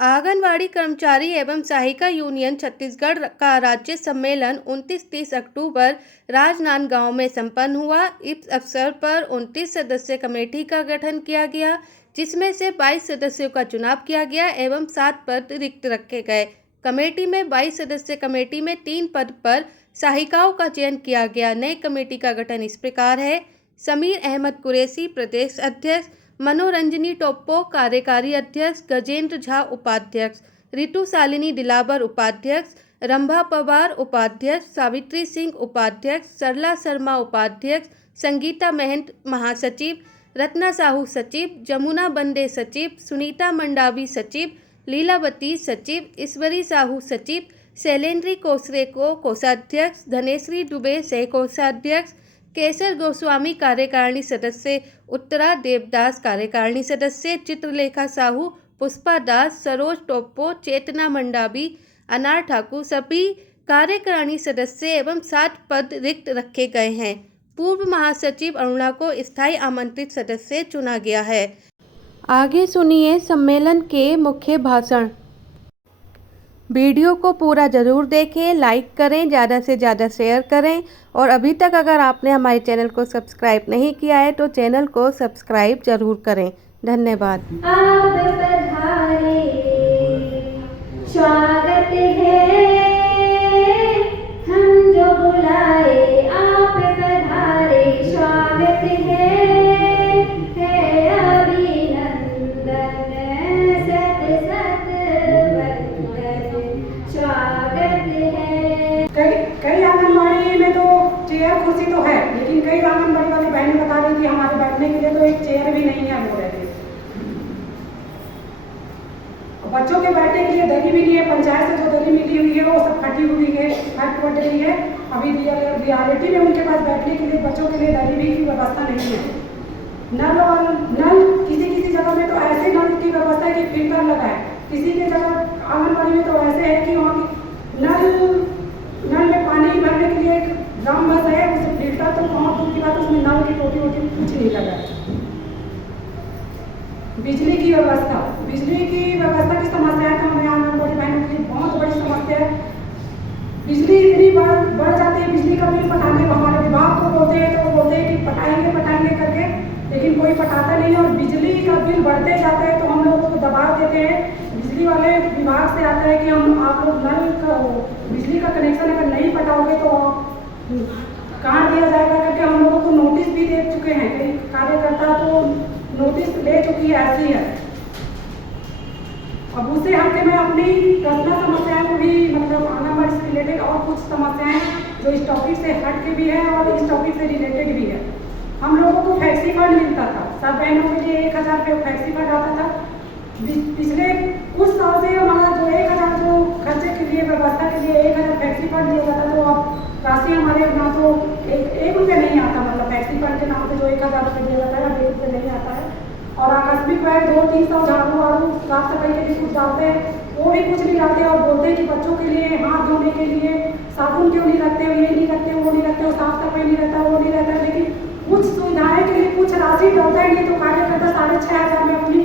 आंगनवाड़ी कर्मचारी एवं सहायिका यूनियन छत्तीसगढ़ का राज्य सम्मेलन 29-30 अक्टूबर राजनांदगांव में संपन्न हुआ। इस अवसर पर 29 सदस्यीय कमेटी का गठन किया गया, जिसमें से 22 सदस्यों का चुनाव किया गया एवं 7 पद रिक्त रखे गए। कमेटी में 22 सदस्यीय कमेटी में 3 पद पर सहायिकाओं का चयन किया गया। नई कमेटी का गठन इस प्रकार है: समीर अहमद कुरैशी प्रदेश अध्यक्ष, मनोरंजनी टोप्पो कार्यकारी अध्यक्ष, गजेंद्र झा उपाध्यक्ष, रितु शालिनी दिलावर उपाध्यक्ष, रंभा पवार उपाध्यक्ष, सावित्री सिंह उपाध्यक्ष, सरला शर्मा उपाध्यक्ष, संगीता महंत महासचिव, रत्ना साहू सचिव, जमुना बंदे सचिव, सुनीता मंडावी सचिव, लीलावती सचिव, ईश्वरी साहू सचिव, शैलेंद्री कोसरे को कोषाध्यक्ष, धनेश्वरी दुबे सह कोषाध्यक्ष, केसर गोस्वामी कार्यकारिणी सदस्य, उत्तरा देवदास कार्यकारिणी सदस्य, चित्रलेखा साहू, पुष्पा दास, सरोज टोप्पो, चेतना मंडावी, अनार ठाकुर सभी कार्यकारिणी सदस्य एवं 7 पद रिक्त रखे गए हैं। पूर्व महासचिव अरुणा को स्थायी आमंत्रित सदस्य चुना गया है। आगे सुनिए सम्मेलन के मुख्य भाषण। वीडियो को पूरा ज़रूर देखें, लाइक करें, ज़्यादा से ज़्यादा शेयर करें और अभी तक अगर आपने हमारे चैनल को सब्सक्राइब नहीं किया है तो चैनल को सब्सक्राइब ज़रूर करें। धन्यवाद। स्वागत है, हम जो बुलाए आप पधारे, स्वागत है अभिनंदन, सत सत वंदन, स्वागत है। कई आंगनबाड़ी में तो चेयर कुर्सी तो है, लेकिन कई आंगनबाड़ी वाली बहनें बता रही थी हमारे बैठने के लिए तो एक चेयर भी नहीं है बोल रहे थे। बच्चों के बैठने के लिए दरी भी नहीं है, पंचायत से जो दरी मिली हुई है वो सब फटी हुई है, फट पट रही है। अभी रियलिटी में उनके पास बैठने के लिए बच्चों के लिए दरी भी की व्यवस्था नहीं है। नल किसी जगह में तो ऐसे नल की व्यवस्था है कि फिल्टर लगा है, किसी के जगह आंगनबाड़ी में तो ऐसे है कि वहाँ नल में पानी भरने के लिए एक ड्रम बस है, उसे फिल्टर तो बहुत दूर की बात, उसमें नल की टोटी वोटी कुछ नहीं लगा है। बिजली की व्यवस्था की समस्या है, तो हमें आंगनबाड़ी बहनों की बहुत बड़ी समस्या है। बिजली इतनी बढ़ जाती है, बिजली का बिल पटाने को हमारे विभाग को बोलते हैं तो वो बोलते हैं कि पटाएंगे करके, लेकिन कोई पटाता नहीं और बिजली का बिल बढ़ते जाता है तो हम लोगों को दबाव देते हैं। बिजली वाले विभाग से आता है कि आप लोग बिजली का कनेक्शन अगर नहीं पटाओगे तो काट दिया जाएगा करके हम लोगों को नोटिस भी दे चुके हैं। कई कार्यकर्ता तो नोटिस ले चुकी है, ऐसी है। अब उसे हटके मैं अपनी पर्सनल समस्याएं को भी मतलब आंगनबाड़ी से रिलेटेड और कुछ समस्याएं जो इस टॉपिक से हट के भी है और इस टॉपिक से रिलेटेड भी है। हम लोगों को फ्लेक्सी फंड मिलता था, सब बहनों के लिए 1000 रुपये फ्लेक्सी फंड आता था। पिछले कुछ साल से हमारा जो 1000 जो खर्चे के लिए व्यवस्था के लिए 1000 फ्लेक्सी फंड दिया जाता, तो अब राशि हमारे ना तो 1 रुपये नहीं आता, मतलब फ्लेक्सी फंड के नाम पे जो 1000 रुपये दिया जाता है अब 1 रुपये नहीं आता है। और आकस्मिक वह 200-300 झाड़ू वाड़ू साफ सफाई के लिए कुछ डालते हैं, वो भी कुछ नहीं डालते और बोलते हैं कि बच्चों के लिए हाथ धोने के लिए साबुन क्यों नहीं रखते, ये नहीं रखते, वो नहीं रखते, साफ सफाई नहीं रहता, वो नहीं रहता, लेकिन कुछ सुविधाएं के लिए कुछ राशि डलता है नहीं तो कार्यकर्ता 6500 में अपनी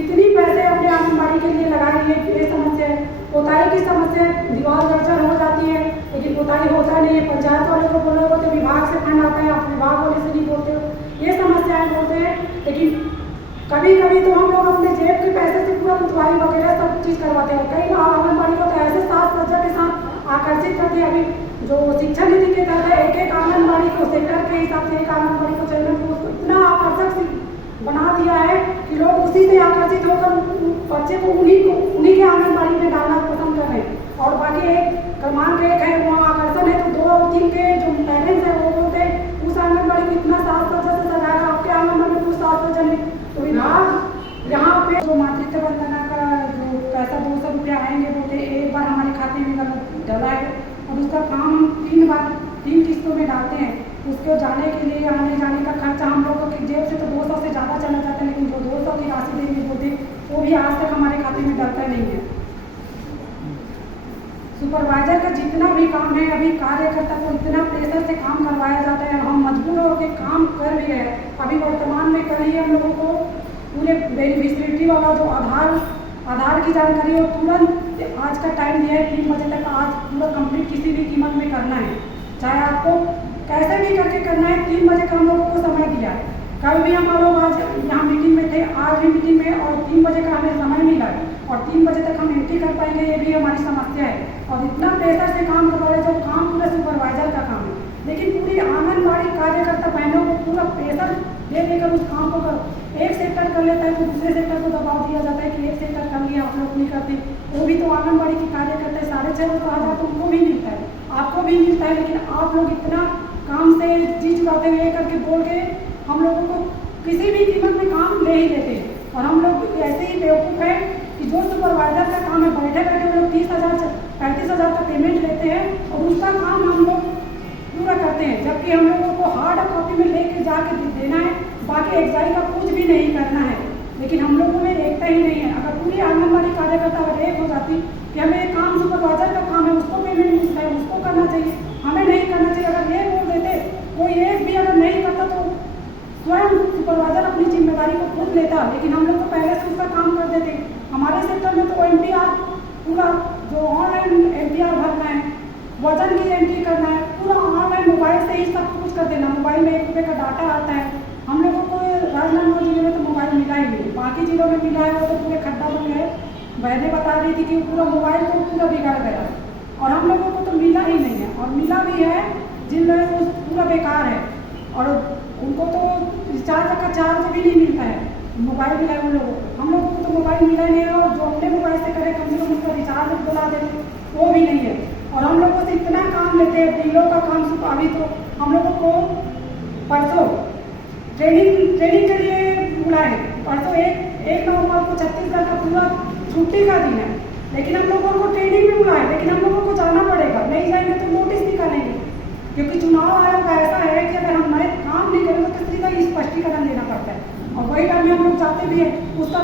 इतनी पैसे अपने आंगनबाड़ी के लिए लगा रही है। ये समस्या है। पोताई की समस्या, दीवार जर्जर हो जाती है लेकिन पोताई होता नहीं है। पंचायत वाले को बोले हो तो विभाग से फंड आता है, आप विभाग वाले से नहीं बोलते हो, ये समस्याएं बोलते हैं। लेकिन कभी कभी तो हम लोग अपने जेब के पैसे से पूरा पुतवाई वगैरह सब चीज़ करवाते हैं। कई आंगनबाड़ी को तो ऐसे साथ सज्जा के साथ आकर्षित करते हैं। अभी जो शिक्षा नीति के तहत एक आंगनबाड़ी को सेक्टर के हिसाब से एक आंगनबाड़ी को चलने को इतना आकर्षक बना दिया है कि लोग उसी से आकर्षित होकर बच्चे को उन्हीं के आंगनबाड़ी में डालना पसंद कर रहे हैं। और बाकी एक क्रमांक 1 है वो आकर्षण है, तो 2 और 3 के जो पेरेंट्स हैं वो बोलते हैं उस आंगनबाड़ी को इतना साफ सज्जा से सजाएगा, आपके आंगनबाड़ी में कुछ साफ सज्जा नहीं। तो विभाग यहाँ पे जो मातृत्व वंदना का जो पैसा 200 रुपया आएंगे बोलते एक बार हमारे खाते में डला है और उसका काम 3 किस्तों में डालते हैं। उसको जाने के लिए आने जाने का खर्चा हम लोगों की जेब से तो 200 से ज़्यादा चला जाता है, लेकिन जो 200 की राशि देंगे बोलते वो भी आज तक हमारे खाते में डलता नहीं है। सुपरवाइजर का जितना भी काम है, अभी कार्यकर्ता को इतना प्रेशर से काम करवाया जाता है, हम मजबूर होकर काम कर भी रहे हैं। अभी वर्तमान में कल ही हम लोगों को पूरे बेनिफिशियरी वाला जो आधार आधार की जानकारी और तुरंत आज का टाइम दिया है 3 बजे तक आज पूरा कंप्लीट किसी भी कीमत में करना है, चाहे आपको कैसे भी करके करना है। 3 बजे का हम लोगों को समय दिया है। कल भी हम लोग आज यहाँ मीटिंग में थे, आज भी मीटिंग में, और 3 बजे का हमें समय मिला है और 3 बजे तक हम एंट्री कर पाएंगे, ये भी हमारी समस्या है। और इतना प्रेशर से काम करवा रहे, जो काम पूरा सुपरवाइजर का काम है, लेकिन पूरी आंगनबाड़ी कार्यकर्ता बहनों को पूरा प्रेशर दे देकर उस काम को एक सेक्टर कर लेता है तो दूसरे सेक्टर को दबाव दिया जाता है कि एक सेक्टर कर लिया, आप लोग नहीं करते। वो भी तो आंगनबाड़ी की कार्यकर्ता 6,500 तो उनको भी मिलता है, आपको भी मिलता है, लेकिन आप लोग इतना काम से जी चुकाते हुए करके बोल के हम लोगों को किसी भी कीमत में काम ले ही लेते हैं। और हम लोग ऐसे ही बेवकूफ़ है कि जो सुपरवाइजर का काम है, बैठे बैठे वो लोग 30,000 35,000 का पेमेंट लेते हैं और उसका काम हम लोग पूरा करते हैं, जबकि हम लोगों को हार्ड कॉपी में लेके जाके देना है, बाकी एक्साइज का कुछ भी नहीं करना है। लेकिन हम लोगों में एकता ही नहीं है। अगर पूरी आंगनबाड़ी कार्यकर्ता अगर एक हो जाती कि हमें एक काम सुपरवाइजर का काम है, उसको पेमेंट मिलता है, उसको करना चाहिए, हमें नहीं करना चाहिए। अगर ये बोल देते, कोई एक भी अगर नहीं करता तो स्वयं सुपरवाइजर अपनी जिम्मेदारी को खुद लेता, लेकिन हम लोग तो पहले से उसका काम कर देते। हमारे सेक्टर में तो MPR पूरा जो ऑनलाइन MPR भरना है, वजन की एंट्री करना है, पूरा ऑनलाइन मोबाइल से ही सब कुछ कर देना। मोबाइल में 1 रुपये का डाटा आता है। हम लोगों को राजनांदगांव जिले में तो मोबाइल मिला ही नहीं, बाकी जिलों में मिला है, वो तो पूरे खड्डा बन गए। बहनें बता रही थी कि पूरा मोबाइल तो पूरा बिगड़ गया और हम लोगों को तो मिला ही नहीं है, और मिला भी है जिन लोगों को पूरा बेकार है और उनको तो रिचार्ज का चार्ज भी नहीं मिलता है। मोबाइल मिला है उन लोगों को, हम लोगों को तो मोबाइल मिला ही नहीं है, और जो अपने मोबाइल से करे कम से कम उसका रिचार्ज बुला देते वो भी नहीं है। और हम लोगों से इतना काम लेते हैं, बिलों का काम। अभी तो हम लोगों को परसों ट्रेनिंग के लिए बुलाए, परसों 1 नवंबर को छत्तीसगढ़ का पूरा छुट्टी का दिन है, लेकिन हम लोगों को ट्रेनिंग में बुलाए, लेकिन हम लोगों को जाना पड़ेगा। नहीं जाएंगे तो नोटिस निकालेंगे, क्योंकि चुनाव आयोग ऐसा है कि अगर हमारे काम नहीं करेंगे तो किसी का स्पष्टीकरण देना पड़ता है। और वही बात में हम लोग जाते भी हैं, उसका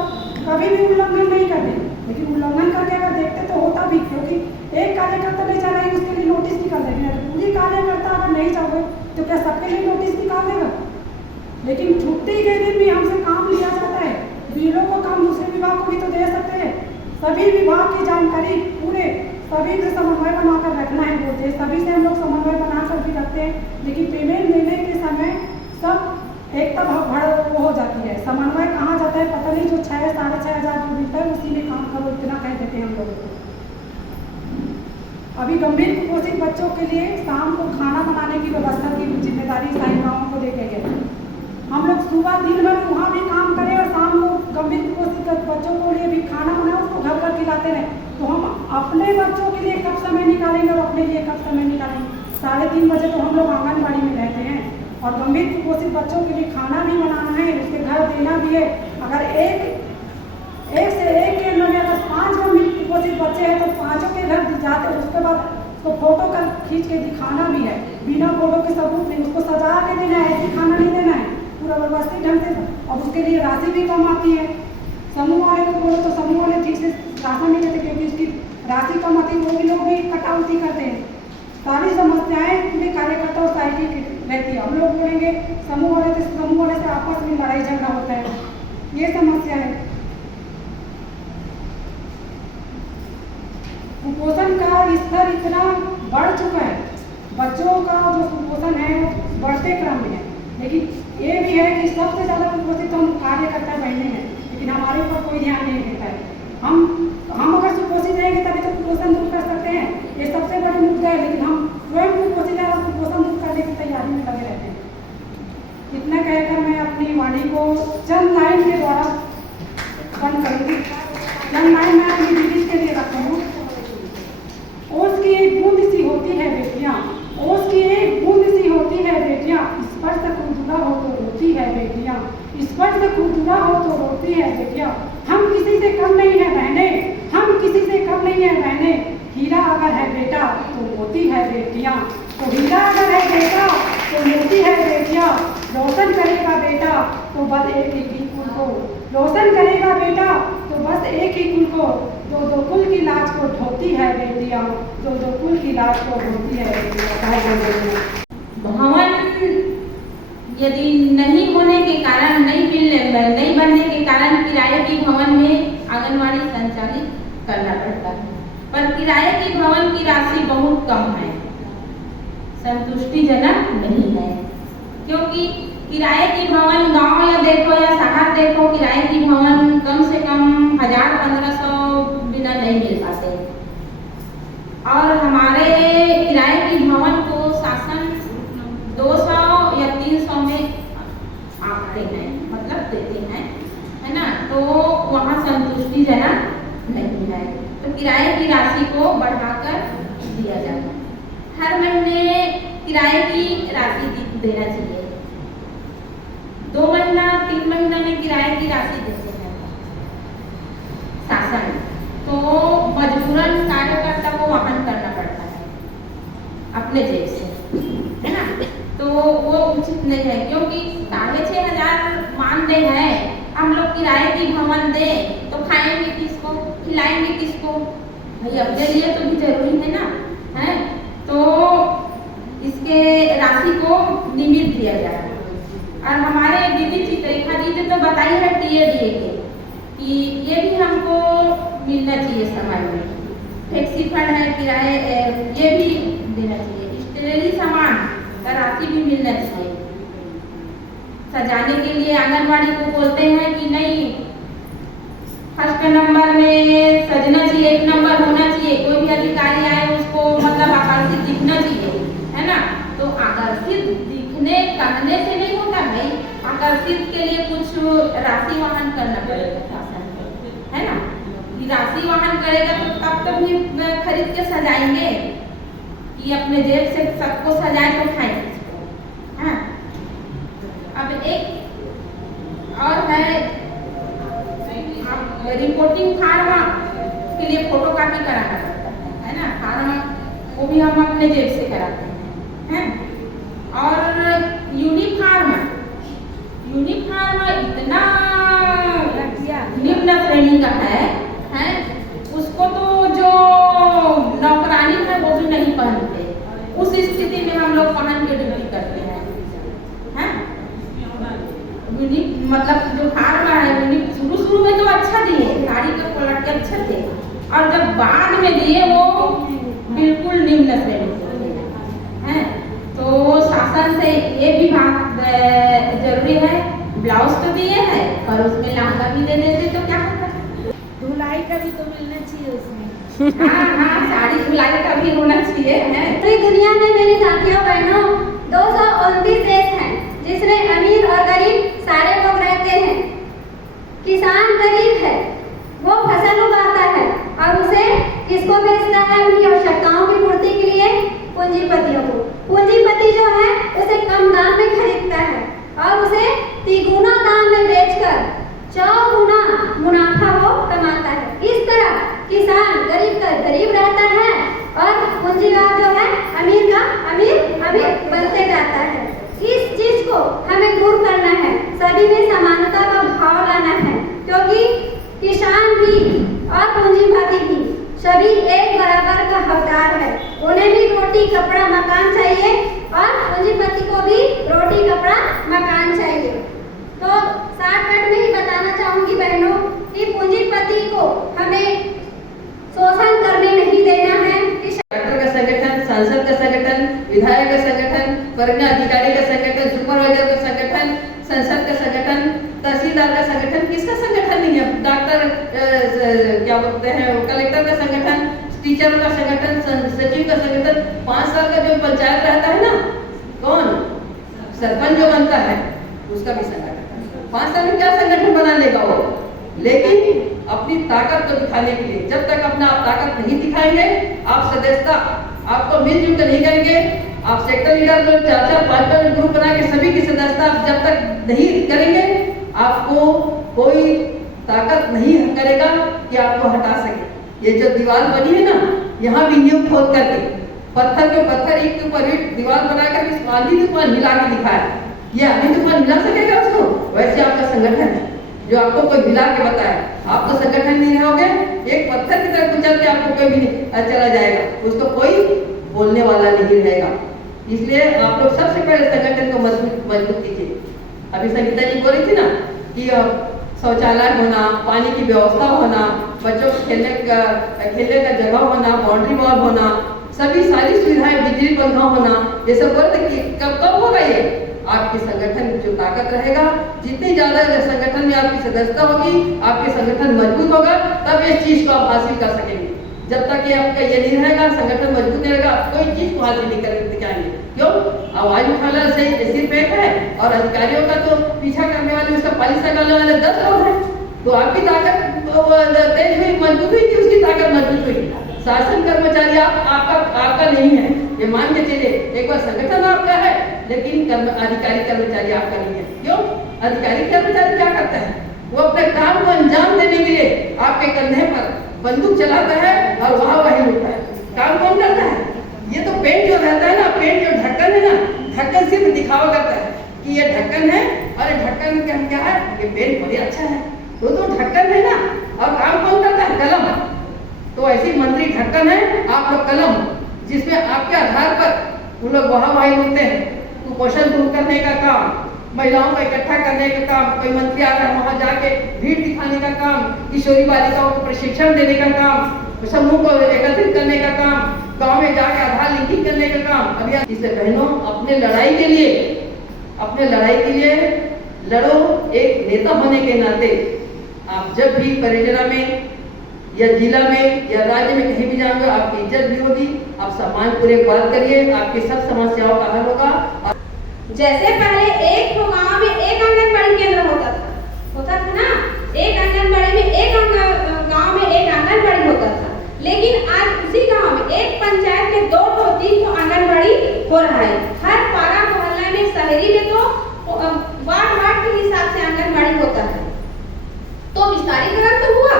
कभी भी उल्लंघन नहीं करते, लेकिन उल्लंघन करके अगर देखते तो होता भी, क्योंकि एक कार्यकर्ता नहीं चाह रही उसके लिए नोटिस निकाल देंगे। पूरी कार्यकर्ता अगर नहीं चाहे तो क्या सबके लिए नोटिस निकाल देगा? लेकिन छुट्टी के दिन भी हमसे काम लिया जाता है। बिलों को काम दूसरे विभाग को भी तो दे सकते हैं। सभी विभाग की जानकारी पूरे सभी से समन्वय बनाकर रखना है बोलते हैं, सभी से हम लोग समन्वय बनाकर भी रखते हैं, लेकिन पेमेंट देने के समय सब एकता वो हो जाती है। समन्वय कहाँ जाता है पता नहीं, जो 6 साढ़े 6 हज़ार जो मिलता है उसी में काम करो, इतना कह देते हैं हम लोगों को। अभी गंभीर कुपोषित बच्चों के लिए शाम को खाना बनाने की व्यवस्था की जिम्मेदारी साहिबाओं को दे गई है। हम लोग सुबह दिन भर वहाँ भी काम करें और शाम को गंभीर कुपोषित बच्चों को लिए भी खाना बनाए, उसको घर घर खिलाते रहे, तो हम अपने बच्चों के लिए कब समय निकालेंगे और अपने लिए कब समय निकालेंगे? 3:30 बजे तो हम लोग आंगनबाड़ी में रहते हैं और गंभीर कुपोषित बच्चों के लिए खाना भी बनाना है, उसके घर देना भी है। अगर एक से एक केंद्र में अगर 5 गंभीर कुपोषित बच्चे हैं तो 5 के घर जाते, उसके बाद उसको फोटो कर खींच के दिखाना भी है, बिना फोटो के सबूत नहीं, उसको सजा के देना है, ऐसे खाना नहीं देना है, पूरा व्यवस्थित ढंग से। और उसके लिए राशि भी कम आती है। समूह वाले को बोलो तो समूह वाले ठीक से राशन नहीं देते, क्योंकि उसकी राशि कम आती है, वो भी लोग भी कटौती करते हैं। सारी समस्याएं पूरे कार्यकर्ता और सोसाइटी की रहती है। हम लोग बोलेंगे समूह वाले से आपस में लड़ाई झगड़ा होता है, ये समस्या है। कुपोषण का स्तर इतना बढ़ चुका है, बच्चों का जो कुपोषण है वो बढ़ते क्रम में है, लेकिन ये भी है कि सबसे ज़्यादा कुपोषित हम कार्यकर्ता बहने हैं, लेकिन हमारे ऊपर कोई ध्यान नहीं देता है। हम अगर सुपोषित रहेंगे तभी तो कुपोषण दूर कर सकते हैं, ये सबसे बड़ी मुद्दा है, लेकिन हम स्वयं कुपोषित है और कुपोषण दूर करने की तैयारी में लगे रहते हैं। इतना कहकर मैं अपनी वाणी को चंद लाइन के द्वारा बंद करूँगी। चंद लाइन मैं अपनी दीदी के लिए रखती हूँ। ओस की एक बूंद सी होती है बेटियाँ, ओस की एक बूंद सी होती है बेटियाँ, स्पर्श खुरदुरा हो तो रोती है बेटियाँ, स्पर्श खुरदुरा हो तो रोती है बेटियाँ। हम किसी से कम नहीं है बहने, हम किसी से कम नहीं है बहने, हीरा अगर है बेटा तो मोती है बेटियाँ, तो हीरा अगर है बेटा तो मोती है बेटियाँ। रोशन करेगा बेटा तो बस एक ही कुल को, रोशन करेगा बेटा तो बस एक ही कुल को, दो कुल की लाज को ढोती है बेटियाँ, दो कुल की लाज को ढोती है बेटियाँ। भवन यदि नहीं होने के कारण, नहीं बनने के कारण किराए की भवन में आंगनवाड़ी संचालित करना पड़ता है। पर किराए की भवन की राशि बहुत कम है, संतुष्टिजनक नहीं है, क्योंकि किराए की भवन गांव या देखो या शहर देखो, किराए की भवन कम से कम 1000-1500 बिना नहीं मिल पाते। और हमारे किराए की भवन को शासन 200 या 300 में आते हैं, मतलब देते हैं, है ना। तो वहाँ संतुष्टिजनक नहीं है, तो किराए की राशि को बढ़ाकर दिया जाए। हर महीने किराए की राशि देना चाहिए। 2 महीना 3 महीना में किराए की राशि देते हैं शासन, तो मजबूरन कार्यकर्ता को वहन करना पड़ता है अपने जेब से, है ना। तो वो उचित नहीं है, क्योंकि 6500 मानदेय है, हम लोग किराए की भवन दें तो खाएंगे किसको, खिलाएंगे किसको? भाई अपने लिए तो भी जरूरी है ना, है। तो इसके राशि को निमित दिया जाए। और हमारे दीदी चित्ररेखा जी ने तो बताई है टीएडीए के कि ये भी हमको मिलना चाहिए समय में। टैक्सी फंड है, किराए ये भी देना चाहिए। स्टेशनरी सामान का राशि भी मिलना चाहिए। सजाने के लिए आंगनवाड़ी को बोलते हैं कि नहीं, फर्स्ट नंबर में सजना चाहिए, 1 नंबर होना चाहिए। कोई भी अधिकारी आए उसको मतलब आकर्षित दिखना चाहिए, है ना। तो आकर्षित दिखने कहने से नहीं होता भाई, आकर्षित के लिए कुछ राशि वहन करना पड़ेगा शासन को, है ना। राशि वहन करेगा तो तब तो भी खरीद के सजाएंगे, कि अपने जेब से सबको सजाए तो खाएंगे इसको, हाँ। अब एक और है, रिपोर्टिंग फार्म के लिए फोटो कॉपी कराना पड़ता है ना। फार्म वो भी हम अपने जेब से कराते हैं। और यूनिफॉर्म इतना निम्न श्रेणी का है, उसको तो जो नौकरानी है वो भी नहीं पहनते। उस स्थिति में हम लोग पहन के ड्यूटी करते हैं, मतलब जो फार्म है शुरू में तो अच्छा दिए, गाड़ी का क्वालिटी अच्छा थे, और जब बाद में दिए वो बिल्कुल निम्न श्रेणी है। तो शासन से ये भी बात जरूरी है। ब्लाउज तो दिए है, पर उसमें लहंगा भी दे देते तो क्या होता है? धुलाई का भी तो मिलना चाहिए उसमें। हाँ, साड़ी धुलाई का भी होना चाहिए, है। पूरी दुनिया में मेरी साथियों बहनों 229 देश हैं, जिसमें अमीर और गरीब सारे लोग रहते हैं। किसान गरीब है, वो फसल उगाता है और उसे किसको बेचता है? उनकी आवश्यकताओं की पूर्ति के लिए पूंजीपतियों को। पूंजीपति जो है उसे कम दाम में खरीदता है और उसे 3 दाम में बेचकर 4 मुनाफा वो कमाता है। इस तरह किसान गरीब का गरीब रहता है और पूंजीवाद जो है अमीर का अमीर बनते जाता है। इस चीज को हमें दूर करना है, सभी में समानता का भाव लाना है, क्योंकि किसान भी और पूंजीवादी भी सभी एक बराबर का हकदार है। उन्हें भी रोटी कपड़ा मकान चाहिए और पूंजीपति को भी रोटी कपड़ा मकान चाहिए। तो शॉर्टकट में ही बताना चाहूंगी बहनों कि पूंजीपति को हमें शोषण करने नहीं देना है। डॉक्टर का संगठन, सांसद का संगठन, विधायक का संगठन, परिवहन अधिकारी का संगठन, सुपरवाइजर का संगठन, संसद का संगठन, तहसीलदार का संगठन, किसका संगठन नहीं है? डॉक्टर क्या बोलते हैं, कलेक्टर का संगठन, टीचर का संगठन, सचिव का संगठन। 5 साल का जो पंचायत रहता है ना, कौन सरपंच जो बनता है उसका भी संगठन। 5 साल में क्या संगठन बना लेगा वो? लेकिन अपनी ताकत को दिखाने के लिए, जब तक अपना आप ताकत नहीं दिखाएंगे, आप सदस्यता आपको मिलजुल कर नहीं करेंगे। आप सेक्टर लीडर को 4-4-5 ग्रुप बना के सभी की सदस्यता आप जब तक नहीं करेंगे, आपको कोई ताकत नहीं करेगा कि आपको हटा सके। ये जो दीवार बनी है ना, यहाँ भी नींव खोद करके पत्थर के ऊपर ईंट दीवार बनाकर इस आंधी तूफान हिला के दिखाया। ये आंधी तूफान हिला सकेगा उसको? वैसे आपका संगठन है जो आपको कोई हिला के बताए, आप तो संगठन नहीं रहोगे। एक पत्थर की तरफ कुचल के आपको कोई भी चला जाएगा, उसको कोई बोलने वाला नहीं रहेगा। इसलिए आप लोग सबसे पहले संगठन को मजबूत कीजिए। अभी संगीता जी बोल रही थी ना कि शौचालय होना, पानी की व्यवस्था होना, बच्चों को खेलने का जगह होना, बाउंड्री वॉल होना, सभी सारी सुविधाएं, बिजली पंखा होना, ये सब बोलते कि कब होगा ये? आपके संगठन की जो ताकत रहेगा, जितनी ज्यादा संगठन में आपकी सदस्यता होगी, आपके संगठन मजबूत होगा, तब इस चीज को आप हासिल कर सकेंगे। जब तक ये आपका ये नहीं रहेगा, संगठन मजबूत नहीं रहेगा, आप कोई चीज को हासिल नहीं कर जाएंगे। क्यों? आवाज उठाना से सिर्फ एक है और अधिकारियों का तो पीछा करने वाले, उसका पालिसा करने वाले 10 लोग हैं। तो आपकी ताकत देश में मजबूत हुई कि उसकी ताकत मजबूत हुई? शासन कर्मचारी आपका नहीं है, ये मान के चलिए। एक बार संगठन आपका है, लेकिन अधिकारी कर्मचारी आपका नहीं है। क्यों? अधिकारी कर्मचारी क्या करता है? वो अपने काम को अंजाम देने के लिए आपके कंधे पर बंदूक चलाता है और वही उठता है। काम कौन करता है? ये तो पेंट जो रहता है ना, पेंट जो ढक्कन है ना, ढक्कन सिर्फ दिखावा करता है कि ये ढक्कन है, और ये ढक्कन का क्या है? ये पेंट बड़ी अच्छा है, वो तो ढक्कन है ना। और काम कौन करता है? कलम। तो ऐसी मंत्री ढक्कन है, आप लोग कलम, जिसमें आपके आधार पर वो लोग वही उठते हैं। कुपोषण दूर करने का काम, महिलाओं को इकट्ठा करने का काम, कोई मंत्री आ रहा है वहां जाके भीड़ दिखाने का काम, किशोरी बालिकाओं को प्रशिक्षण देने का काम, समूह को एकत्रित करने का काम, गांव में जाके आधार लिंकिंग करने का काम। अभी इससे बहनों, अपने लड़ाई के लिए लड़ो। एक नेता होने के नाते आप जब भी परियोजना में या जिला में या राज्य में कहीं भी जाओगे, आपकी इज्जत भी होगी, आप सम्मान पूर्वक बात करिए, आपकी सब समस्याओं का हल होगा। जैसे पहले एक गांव में एक आंगनबाड़ी केंद्र होता था ना, एक आंगनबाड़ी में एक गांव में एक आंगनबाड़ी होता था, लेकिन आज उसी गांव में एक पंचायत में 2-3 आंगनबाड़ी हो रहा है। हर पारा मोहल्ला में, शहरी में तो वार्ड के हिसाब से आंगनबाड़ी होता है। तो विस्तारीकरण तो हुआ,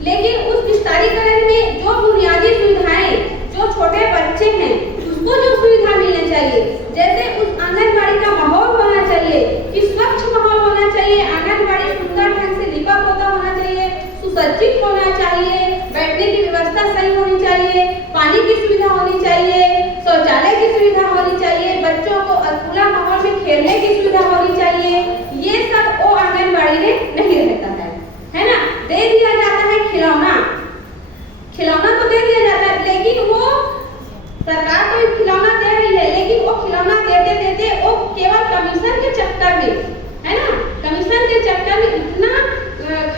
लेकिन उस विस्तारीकरण में जो बुनियादी सुविधाएं, जो छोटे बच्चे हैं, उसको जो सुविधा मिलनी चाहिए, जैसे उस आंगनबाड़ी का माहौल होना चाहिए कि स्वच्छ माहौल होना चाहिए, आंगनबाड़ी सुंदर ढंग से लिपा पोता होना चाहिए, सुसज्जित होना चाहिए, बैठने की व्यवस्था सही होनी चाहिए, पानी की सुविधा होनी चाहिए, शौचालय की सुविधा होनी चाहिए, बच्चों को खुला माहौल में खेलने की सुविधा होनी चाहिए। ये सब वो आंगनबाड़ी में नहीं रहता है ना। दे दिया जाता है खिलौना तो दे दिया जाता है, लेकिन वो सरकार तो खिलौना दे रही है, लेकिन वो खिलौना देते वो केवल कमीशन के चक्कर में, है ना, कमीशन के चक्कर में इतना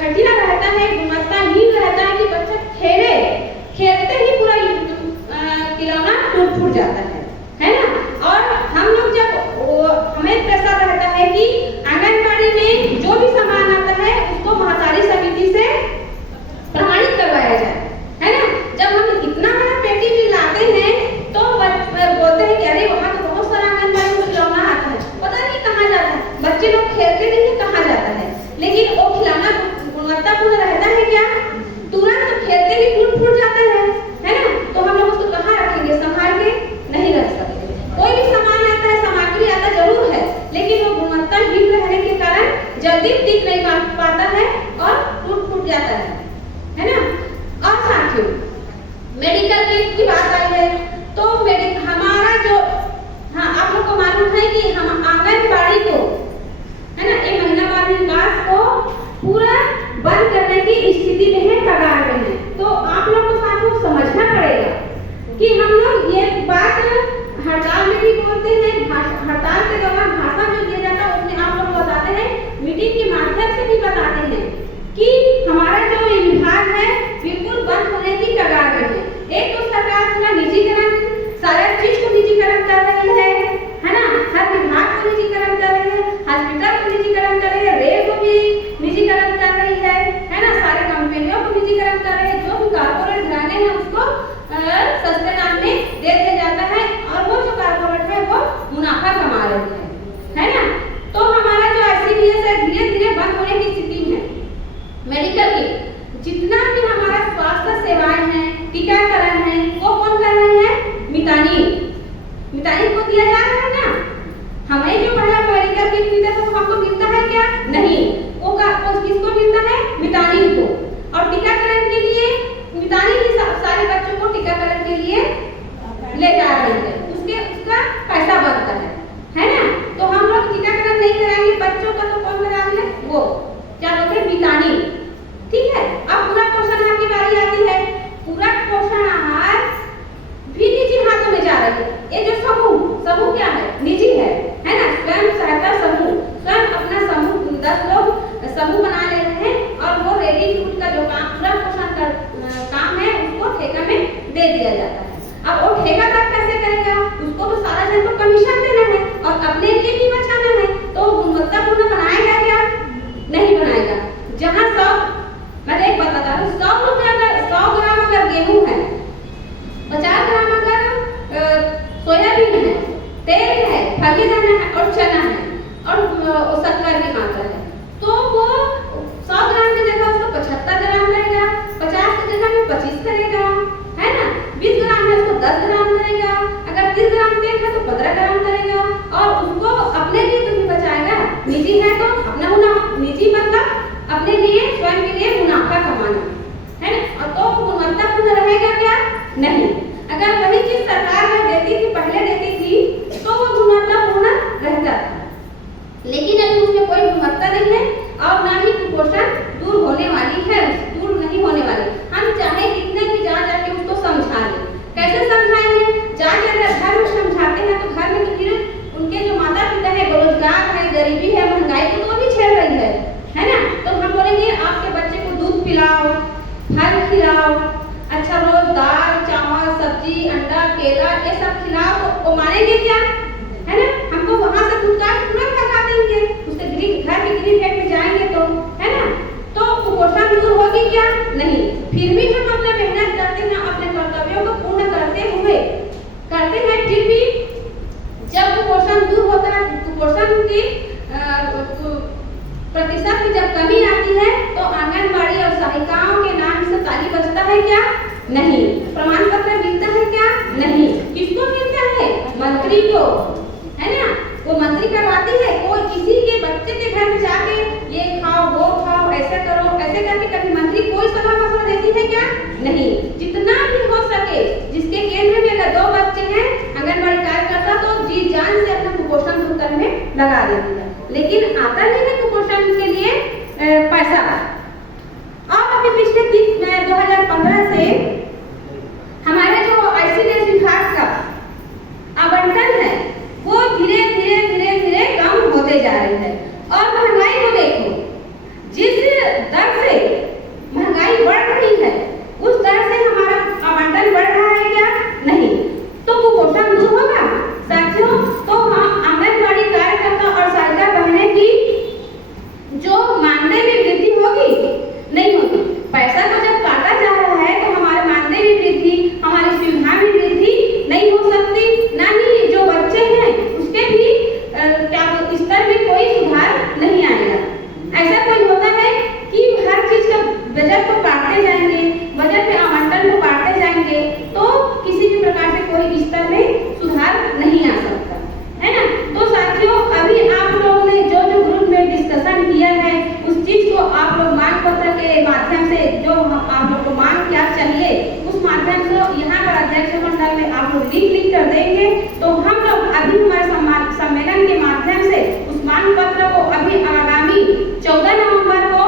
घटिया रहता है, गुणवत्ताहीन रहता है कि बच्चा खेलते ही पूरा खिलौना टूट जाता है ना। और हम लोग जब हमें पैसा रहता है कि आंगनबाड़ी में जो भी सामान आता है उसको महासारी समिति से प्रमाणित करवाया जाए, है ना। जब हम इतना बड़ा पेटी भी लाते हैं तो बोलते हैं कि अरे वहाँ तो बहुत सारा आंगनबाड़ी में खिलौना आता है, पता नहीं कहाँ जाता है, बच्चे लोग खेलते नहीं कहाँ जाता है। लेकिन वो खिलौना गुणवत्तापूर्ण रहता है क्या? तुरंत खेलते ही टूट जाता है ना। तो हम लोग उसको कहाँ रखेंगे? संभाल के नहीं रख सकते। कोई भी सामान आता है, सामग्री आता जरूर है, लेकिन वो गुणवत्ताहीन रहने के कारण जल्दी टिक नहीं पाता है और टूट जाता है ना। और साथियों, मेडिकल किट की बात आई है तो हमारा जो, हाँ, आप लोग को मालूम है कि हम आंगनबाड़ी को, है ना, एक महीना बाद विकास को पूरा बंद करने की स्थिति में है, कगार में है। तो आप लोग को साथियों समझना पड़ेगा कि हम लोग ये बात हड़ताल में भी बोलते हैं, हड़ताल के दौरान भाषण जो दिया जाता है उसमें आप लोग बताते हैं, मीटिंग के माध्यम से भी बताते हैं कि हमारा जो ये विभाग है बिल्कुल बंद होने की कगार में है। एक तो सरकार पूरा निजीकरण, सारा चीज को निजीकरण कर रही है ना, हर विभाग को निजीकरण कर रही है, हॉस्पिटल को निजीकरण कर रही है, रेल को भी निजीकरण कर रही है ना, सारे कंपनियों को निजीकरण कर रही है, जो भी कारपोरेट घराने हैं उसको सस्ते दाम में दे दिया जाता है, और वो जो कारपोरेट है वो मुनाफा कमा रही है ना। तो हमारा जो ICDS है धीरे धीरे बंद होने की स्थिति है। मेडिकल की जितना भी हमारा स्वास्थ्य सेवाएं हैं, टीकाकरण है, वो कौन कर रहे हैं? मितानी को दिया जा रहा है ना। हमें जो पहला मेडिकल किट मिलता है तो हमको मिलता है क्या? नहीं, वो किसको मिलता है? मितानी को। और टीकाकरण के लिए मितानी ही सारे बच्चों को टीकाकरण के लिए ले जा रही है, उसका पैसा बनता है ना। तो हम लोग टीकाकरण नहीं कराएंगे बच्चों का, तो कौन कराएंगे? वो क्या कमीशन देना है और अपने लिए भी बचाना है, तो गुणवत्तापूर्ण बनाएगा क्या? नहीं बनाएगा। जहाँ 100, मैं एक बात बता रहा हूँ, 100 ग्राम अगर गेहूँ है, 50 ग्राम अगर सोयाबीन है, तेल है, फली दाना है और चना है और शक्कर की मात्रा है, तो वो 100 ग्राम की जगह उसको 75 ग्राम करेगा, 50 की जगह में 25 करेगा, है ना? 20 ग्राम है उसको 10 ग्राम करेगा, अगर 30 ग्राम तेल है तो 15 ग्राम करेगा और उसको अपने लिए तो नहीं बचाएगा। निजी है तो अपना मुनाफा, निजी मतलब अपने लिए स्वयं के लिए मुनाफा कमाना, है ना? और तो गुणवत्तापूर्ण रहेगा क्या? नहीं। अगर वही चीज सरकार में देती थी, पहले देती थी, तो वो गुणवत्तापूर्ण रहता था, लेकिन अभी उसमें कोई गुणवत्ता नहीं है और ना ही कुपोषण दूर होने वाली है, दूर नहीं होने वाली। हम चाहे कितने भी जा जाके उसको समझा लें, कैसे समझाएंगे? जाके अगर घर में समझाते हैं तो घर में तो फिर उनके जो माता पिता है, बेरोजगार है, गरीबी है, महंगाई को तो भी झेल रही है ना? तो हम बोलेंगे आपके बच्चे को दूध पिलाओ, फल खिलाओ, अच्छा रोज दाल चावल सब्जी अंडा केला ये सब खिलाओ, तो वो मानेंगे क्या? है ना? हमको वहां से फुटकार तुरंत भगा देंगे, उसके घर के गृह में जाएंगे तो, है ना? तो कुपोषण दूर होगी क्या? नहीं। फिर भी हम अपना मेहनत करते हैं, अपने कर्तव्यों को पूर्ण करते हैं, फिर भी जब कुपोषण दूर होता है, कुपोषण की प्रतिशत में जब कमी आती है तो आंगनबाड़ी और सहायिकाओं के नाम से ताली बजता है क्या? नहीं। प्रमाण पत्र मिलता है क्या? नहीं। किसको मिलता है? मंत्री को, है ना? वो मंत्री करवाती है, कोई किसी के बच्चे के घर में जाके ये खाओ वो खाओ ऐसे करो ऐसे करके कभी मंत्री कोई सलाह मशवरा देती है क्या? नहीं। जितना भी हो सके, जिसके केंद्र में अगर 2 बच्चे हैं, आंगनबाड़ी कार्यकर्ता तो जी जान से अपना कुपोषण दूर करने लगा देती है, लेकिन आता नहीं है कुपोषण के लिए पैसा। और अभी पिछले 2015 से हमारे जो आईसीडीएस विभाग का आवंटन है वो धीरे धीरे कम होते जा रही है। और महंगाई को देखो, जिस दर से महंगाई बढ़ रही है उस दर से हमारा आवंटन बढ़ रहा है क्या? नहीं। तो कुपोषण दूर होगा साथियों? तो आंगनबाड़ी कार्यकर्ता और सहायिका बहने की जो मानदेय में वृद्धि होगी? नहीं होगी। पैसा तो जब काटा जा रहा है तो हमारे मानदेय में वृद्धि, हमारी सुविधा में वृद्धि नहीं हो सकती, ना ही जो बच्चे हैं उसके भी स्तर में कोई सुधार नहीं आएगा। ऐसा कोई होता है कि हर चीज का बजट को काटते जाएंगे, बजट में आवंटन को काटते जाएंगे तो किसी भी प्रकार से कोई स्तर में सुधार नहीं आ सकता, है ना? तो साथियों, अभी आप लोगों ने जो ग्रुप में डिस्कशन किया है उस चीज को आप लोग मांग पत्र के माध्यम से जो आप लोग को मांग क्या चाहिए उस माध्यम से यहाँ पर अध्यक्ष मंडल में आप लोग लिख कर देंगे। तो हम लोग अभी हमारे सम्मेलन के माध्यम से उस मांग पत्र को अभी आगामी 14 नवंबर को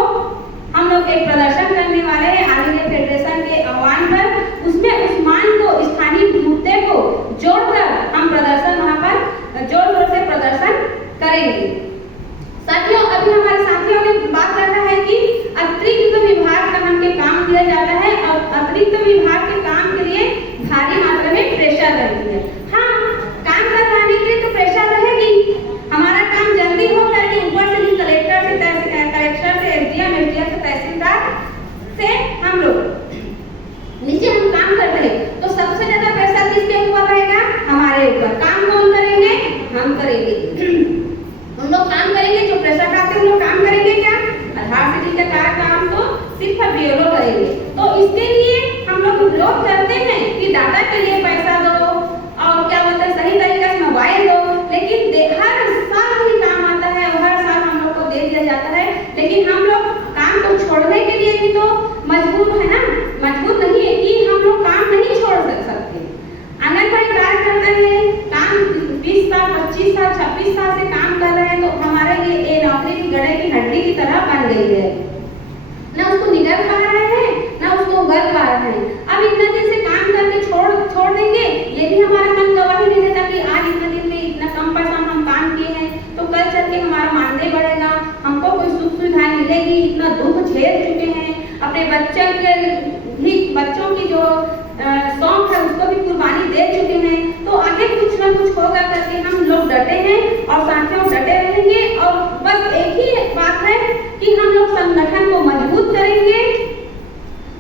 हम लोग एक प्रदर्शन करने वाले हैं ऑल इंडिया फेडरेशन के आह्वान पर। उसमें उस मांग को, स्थानीय मुद्दे को जोड़कर हम प्रदर्शन वहाँ पर जोर शोर से प्रदर्शन करेंगे। साथियों, अभी हमारे साथियों ने बात करना है कि अतिरिक्त विभाग का हमके काम दिया जाता है और अतिरिक्त विभाग के काम के लिए भारी मात्रा में प्रेशर रहती है। हाँ, काम करवाने के लिए तो प्रेशर रहेगी। हमारा काम जल्दी हो करके ऊपर से भी कलेक्टर से एसडीएम से तहसीलदार से हम लोग नीचे हम काम कर रहे हैं, तो सबसे ज्यादा प्रेशर किसके ऊपर रहेगा? हमारे ऊपर। काम कौन करेंगे? हम करेंगे। हम लोग काम करेंगे, जो प्रेशर खाते हैं लोग काम करेंगे क्या? आधार से लिखकर का काम तो सिर्फ बीएलओ करेंगे। तो इसके लिए हम लोग विरोध करते हैं कि डाटा के लिए पैसा दो और क्या बोलते हैं सही तरीके से मोबाइल दो, लेकिन हर साल वही काम आता है और हर साल हम लोग को दे दिया जाता है, लेकिन हम लोग काम को छोड़ने के लिए भी तो मजबूर है ना, मजबूर नहीं है कि हम लोग काम नहीं छोड़ सकते। आंगनबाड़ी कार्यकर्ता है, काम 20 साल 25 साल 26 साल से काम कर रहे हैं, तो हमारे लिए ये नौकरी की गड़े की हड्डी की तरह बन गई है। ना उसको निगल पा रहे हैं, ना उसको उगल पा रहे हैं। अब इतने दिन से काम करके छोड़ देंगे, ये भी हमारा मन गवाही नहीं देता कि आज इतने दिन में इतना कम पैसा हम काम किए हैं तो कल चल के हमारा मानदेय बढ़ेगा, हमको कोई सुख सुविधाएं मिलेगी। इतना दुख झेल चुके हैं, अपने बच्चों की जो शौक है उसको भी कुर्बानी दे चुके हैं, तो आगे कुछ ना कुछ होगा करके हम लोग डटे हैं और साथियों डटे रहेंगे। और बस एक ही बात है कि हम लोग संगठन को मजबूत करेंगे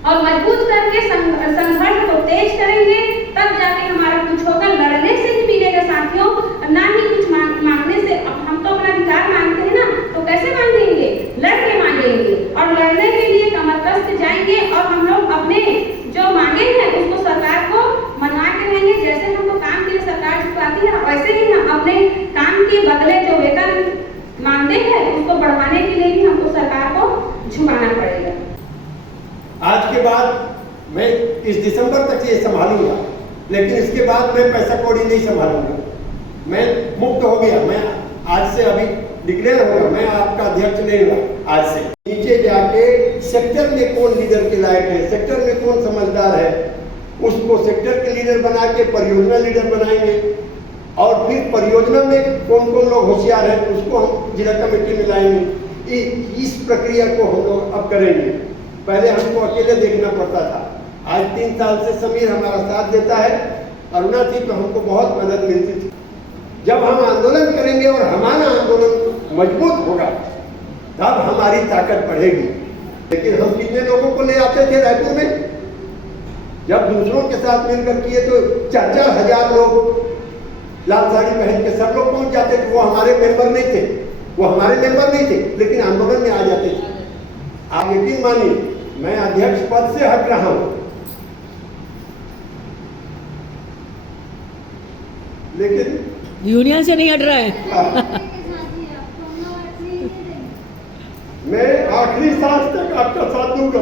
और मजबूत करके संघर्ष को तेज करेंगे, तब जाके हमारा कुछ होगा। लड़ने से ही मिलेगा साथियों, ना ही कुछ मांगने से। अब हम तो अपना अधिकार मांगते हैं ना, तो कैसे मांगेंगे? लड़ के मांगेंगे और लड़ने के लिए कमर कस के जाएंगे और हम लोग अपने जो मांगे हैं उसको सरकार को मनवा के रहेंगे। जैसे हमको काम के लिए सरकार चुकाती है, वैसे ही हम अपने काम के बदले जो वेतन मांगते हैं उसको बढ़ाने के लिए भी हमको सरकार को झुकाना पड़ेगा। आज के बाद मैं इस दिसंबर तक ये संभालूंगा, लेकिन इसके बाद मैं पैसा कौड़ी नहीं संभालूंगा। मैं मुक्त हो गया, मैं आज से अभी डिक्लेयर होगा, मैं आपका अध्यक्ष नहीं हुआ। आज से नीचे जाके सेक्टर में कौन लीडर के लायक है, सेक्टर में कौन समझदार है, उसको सेक्टर के लीडर बना के परियोजना लीडर बनाएंगे। और फिर परियोजना में कौन कौन लोग होशियार हैं उसको हम जिला कमेटी में लाएंगे। इस प्रक्रिया को हम लोग अब करेंगे। पहले हमको अकेले देखना पड़ता था, आज 3 साल से समीर हमारा साथ देता है। अरुणा थी तो हमको बहुत मदद मिलती थी। जब हम आंदोलन करेंगे और हमारा आंदोलन मजबूत होगा तब हमारी ताकत बढ़ेगी। लेकिन हम कितने लोगों को ले आते थे रायपुर में, जब दूसरों के साथ मिलकर किए तो 4-4 हजार लोग लाल साड़ी पहन के सब लोग पहुंच जाते थे। वो हमारे मेंबर नहीं थे, वो हमारे मेंबर नहीं थे, लेकिन आंदोलन में आ जाते थे। आप यकीन मानिए, मैं अध्यक्ष पद से हट रहा हूं, लेकिन यूनियन से नहीं हट रहा है। मैं आखिरी सांस तक आपका साथ दूंगा।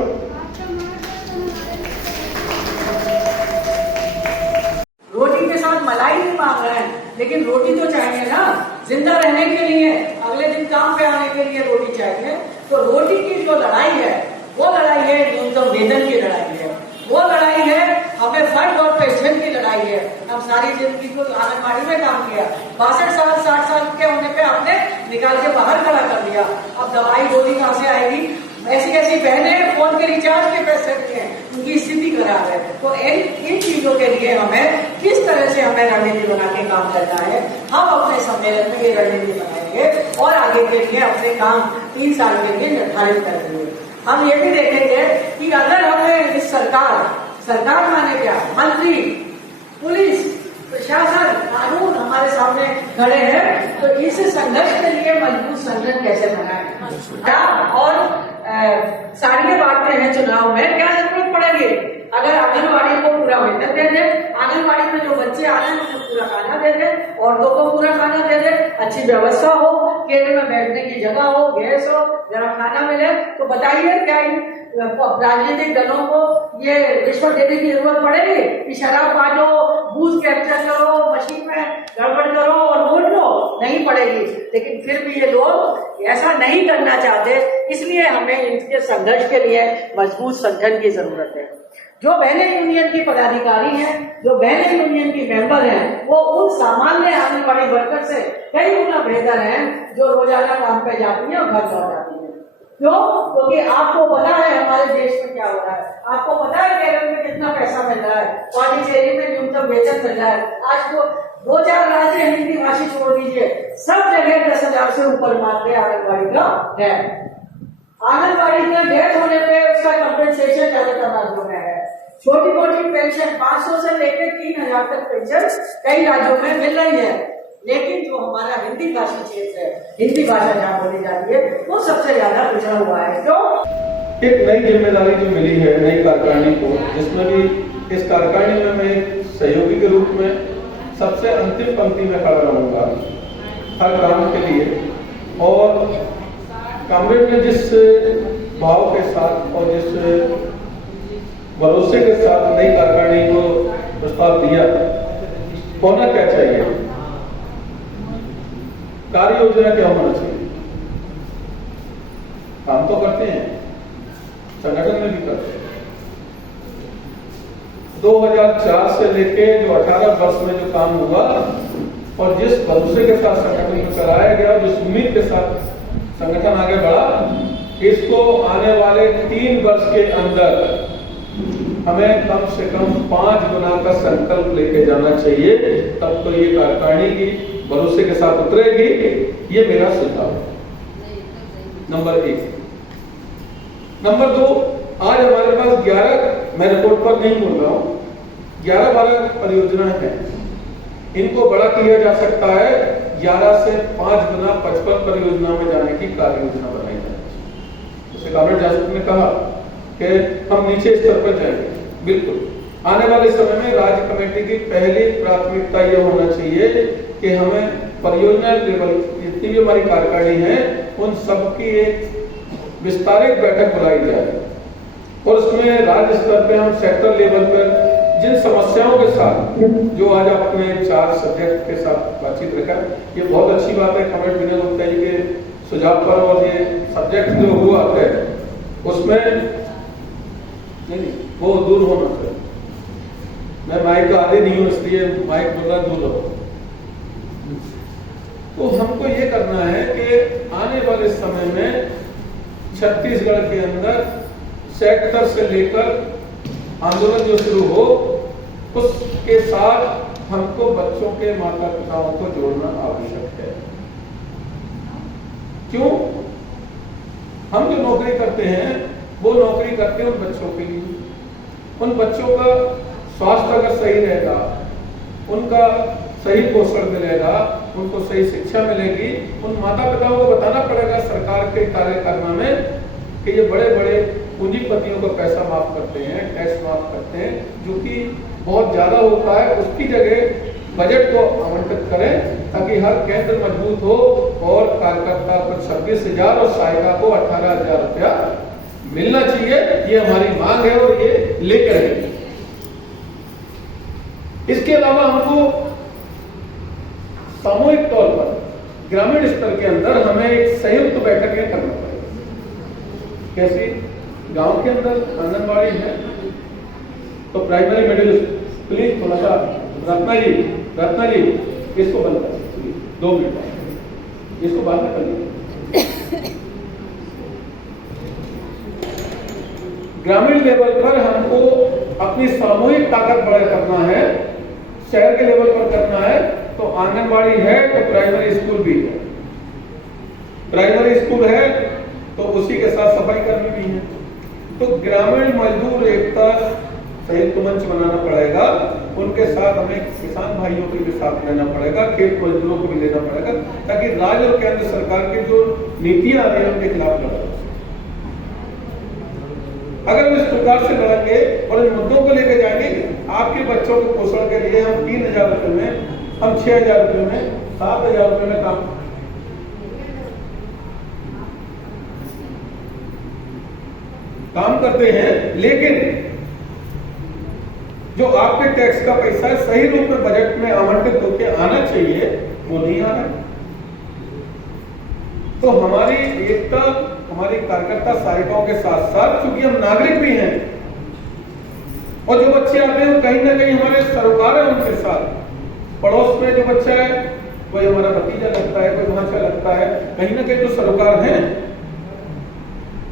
रोटी के साथ मलाई नहीं मांग रहे हैं, लेकिन रोटी तो चाहिए ना, जिंदा रहने के लिए, अगले दिन काम पे आने के लिए रोटी चाहिए। तो रोटी की जो लड़ाई है वो लड़ाई है न्यूनतम वेतन की लड़ाई है, वो लड़ाई है हमें फंड और पेंशन की लड़ाई है। हम सारी जिंदगी को आंगनबाड़ी में काम किया, 62 साल 60 साल के होने पे आपने निकाल के बाहर खड़ा कर दिया। अब दवाई गोली कहाँ से आएगी? ऐसी ऐसी बहनें फोन के रिचार्ज के पैसे रखती हैं, उनकी स्थिति खराब है। तो इन चीजों के लिए हमें किस तरह से हमें रणनीति बना के काम करना है, हम अपने सम्मेलन में ये रणनीति बनाएंगे और आगे के लिए अपने काम 3 साल के लिए निर्धारित करेंगे। हम ये भी देखेंगे कि अगर हमें इस सरकार माने क्या, मंत्री, पुलिस, प्रशासन, कानून हमारे सामने खड़े हैं, तो इस संघर्ष के लिए मजबूत संगठन कैसे बनाएं? और साड़ियाँ बांटते हैं चुनाव में, क्या जरूरत पड़ेगी? अगर आंगनबाड़ी को पूरा वेतन दे दे, आंगनबाड़ी में जो बच्चे आ रहे हैं उनको पूरा खाना दे दे, औरतों को पूरा खाना दे दे, अच्छी व्यवस्था हो, केंद्र में बैठने की जगह हो, गैस हो, गर्म खाना मिले, तो बताइए क्या राजनीतिक दलों को ये रिश्वत देने की जरूरत पड़ेगी कि शराब बांटो, बूथ कैप्चर करो, मशीन में गड़बड़ करो और वोट लो? नहीं पड़ेगी। लेकिन फिर भी ये लोग ऐसा नहीं करना चाहते, इसलिए हमें इनके संघर्ष के लिए मजबूत संगठन की जरूरत है। जो बहनें यूनियन की पदाधिकारी हैं, जो बहनें यूनियन की मेंबर हैं, वो उन सामान्य आंगनबाड़ी वर्कर से कई गुना बेहतर हैं जो रोजाना काम पे जाती हैं और घर लौट जाती हैं। क्यों? क्योंकि आपको पता है हमारे देश में क्या हो रहा है, आपको पता है केरल में कितना पैसा मिल रहा है, पांडिचेरी में न्यूनतम वेतन मिल रहा है। आज तो 2-4 राज्य हिंदी भाषी छोड़ दीजिए, सब जगह 10,000 से ऊपर मात्र आंगनबाड़ी का है। आंगनबाड़ी में डेथ होने पे उसका कंपेंसेशन ज्यादातर राज्यों में है। छोटी मोटी पेंशन 500 से लेकर 3,000 तक पेंशन कई राज्यों में मिल रही है, लेकिन जो हमारा हिंदी भाषी क्षेत्र है, हिंदी भाषा जहाँ बोली जाती है, वो सबसे ज्यादा पिछड़ा हुआ है। क्यों? एक नई जिम्मेदारी जो मिली है नई कार्यकारिणी को, जिसमें भी इस कार्यकारिणी में मैं एक सहयोगी के रूप में सबसे अंतिम पंक्ति में खड़ा रहूंगा हर काम के लिए। और कामरेड ने जिस भाव के साथ और जिस भरोसे के साथ नई कार्यकारिणी को प्रस्ताव दिया, होना क्या चाहिए, कार्य योजना क्या होना चाहिए। काम तो करते हैं, संगठन में भी करते हैं। 2004 से लेके जो 18 वर्ष में जो काम हुआ और जिस भरोसे के साथ संगठन में कराया गया, जिस उम्मीद के साथ संगठन आगे बढ़ा, इसको आने वाले 3 वर्ष के अंदर हमें कम से कम 5 गुना का संकल्प लेके जाना चाहिए, तब तो ये कारखानी की भरोसे के साथ उतरेगी। ये मेरा सुझाव है, नंबर 1। नंबर 2, आज हमारे पास 11, मैं रिपोर्ट पर नहीं बोल रहा हूँ, 11-12 परियोजना है। इनको बड़ा किया जा सकता है, 11 से 5 गुना 55 परियोजना में जाने की कार्य योजना बनाई जाए। जैसे काबिनेट जासूस ने कहा कि हम नीचे स्तर पर जाएंगे, बिल्कुल। आने वाले समय में राज्य कमेटी की पहली प्राथमिकता यह होना चाहिए कि हमें परियोजना लेवल जितनी भी हमारी कार्यकारिणी है उन सबकी एक विस्तारित बैठक बुलाई जाए और उसमें राज्य स्तर पे हम सेक्टर लेवल पर जिन समस्याओं के साथ जो आज अपने 4 सब्जेक्ट के साथ बातचीत रखा, ये बहुत अच्छी बात है। कमेंट विनय गुप्ता जी के सुझाव पर और ये सब्जेक्ट जो हुआ है उसमें नहीं वो दूर होना चाहिए। मैं माइक का आदि नहीं हूं, इसलिए माइक बोलना दूर हो। तो हमको ये करना है कि आने वाले समय में छत्तीसगढ़ के अंदर सेक्टर से लेकर आंदोलन जो शुरू हो उसके साथ हमको बच्चों के माता पिताओं को जोड़ना आवश्यक है। क्यों? हम जो नौकरी करते हैं वो नौकरी करते हैं उन बच्चों के लिए। उन बच्चों का स्वास्थ्य अगर सही रहेगा, उनका सही पोषण मिलेगा, उनको सही शिक्षा मिलेगी, उन माता पिताओं को बताना पड़ेगा सरकार के कार्यक्रम में कि ये बड़े बड़े पूंजीपतियों को पैसा माफ करते हैं, टैक्स माफ करते हैं, जो कि बहुत ज्यादा होता है। उसकी जगह बजट को आवंटित करें ताकि हर केंद्र मजबूत हो और कार्यकर्ता को 26,000 और सहायिका को 18,000 रुपया मिलना चाहिए। ये हमारी मांग है और ये लेकर है। इसके अलावा हमको सामूहिक तौर पर ग्रामीण स्तर के अंदर हमें एक संयुक्त बैठकें करना पड़ेगा। कैसी? गांव के अंदर आंगनबाड़ी है तो प्राइमरी मिडिल, प्लीज थोड़ा सा रत्ना जी इसको बंद कर 2 मिनट, इसको बात कर लीजिए। ग्रामीण लेवल पर हमको अपनी सामूहिक ताकत बढ़ा करना है, शहर के लेवल पर करना है तो आंगनबाड़ी है तो प्राइमरी स्कूल भी है, प्राइमरी स्कूल है तो उसी के साथ सफाई कर्मी भी है। तो ग्रामीण मजदूर एकता संयुक्त मंच बनाना पड़ेगा, उनके साथ हमें किसान भाइयों को भी साथ लेना पड़ेगा, खेत मजदूरों को भी लेना पड़ेगा, ताकि राज्य और केंद्र सरकार की जो नीतियां आ रही है उनके खिलाफ लड़ा। अगर हम इस प्रकार से लड़ेंगे और इन मुद्दों को लेकर जाएंगे, आपके बच्चों के पोषण के लिए हम 3,000 रुपए में, हम 6,000 रुपए में, 7,000 रुपए में काम करते हैं, लेकिन जो आपके टैक्स का पैसा है सही रूप में बजट में आवंटित होकर आना चाहिए वो नहीं आ रहा है। तो हमारी एकता हमारी कार्यकर्ता सहायिकाओं के साथ साथ, क्योंकि हम नागरिक भी हैं और जो बच्चे आते हैं कहीं ना कहीं हमारे सरोकार है उनके साथ। पड़ोस में जो बच्चा है कोई हमारा भतीजा लगता है, कोई भांजा लगता है, कहीं ना कहीं तो सरोकार हैं।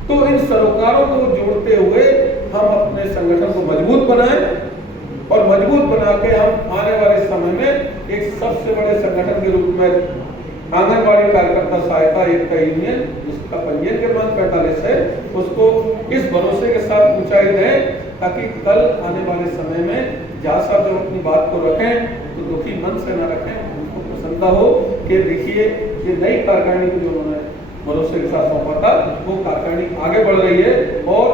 तो इन सरोकारों को जोड़ते हुए हम अपने संगठन को मजबूत बनाएं और मजबूत बना के हम आने वाले समय में एक सबसे बड़े संगठन के रूप में आंगनबाड़ी कार्यकर्ता सहायता एकता यूनियन, जिसका पंजीयन क्रमांक 45 है, उसको इस भरोसे के साथ ऊंचाई दें ताकि कल आने वाले समय में जहाँ साहब जब अपनी बात को रखें तो दुखी मन से न रखें, उनको प्रसन्नता हो कि देखिए ये नई कार्यकारिणी को जो उन्होंने भरोसे के साथ सौंपा था वो कार्यकारिणी आगे बढ़ रही है और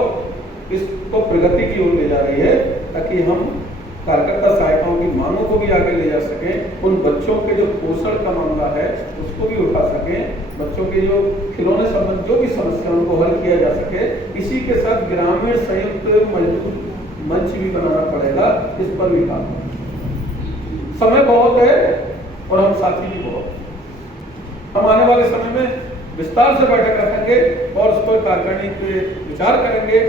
इसको प्रगति की ओर ले जा रही है, ताकि हम कार्यकर्ता सहायताओं की मांगों को भी आगे ले जा सकें, उन बच्चों के जो पोषण का मामला है उसको भी उठा सकें, बच्चों के जो खिलौने संबंध जो भी समस्या उनको हल किया जा सके। इसी के साथ ग्रामीण संयुक्त मजबूत मंच भी बनाना पड़ेगा, इस पर भी काम। समय बहुत है और हम साथी भी बहुत। हम आने वाले समय में विस्तार से बैठक रखेंगे और उस पर कार्यकारिणी पे विचार करेंगे।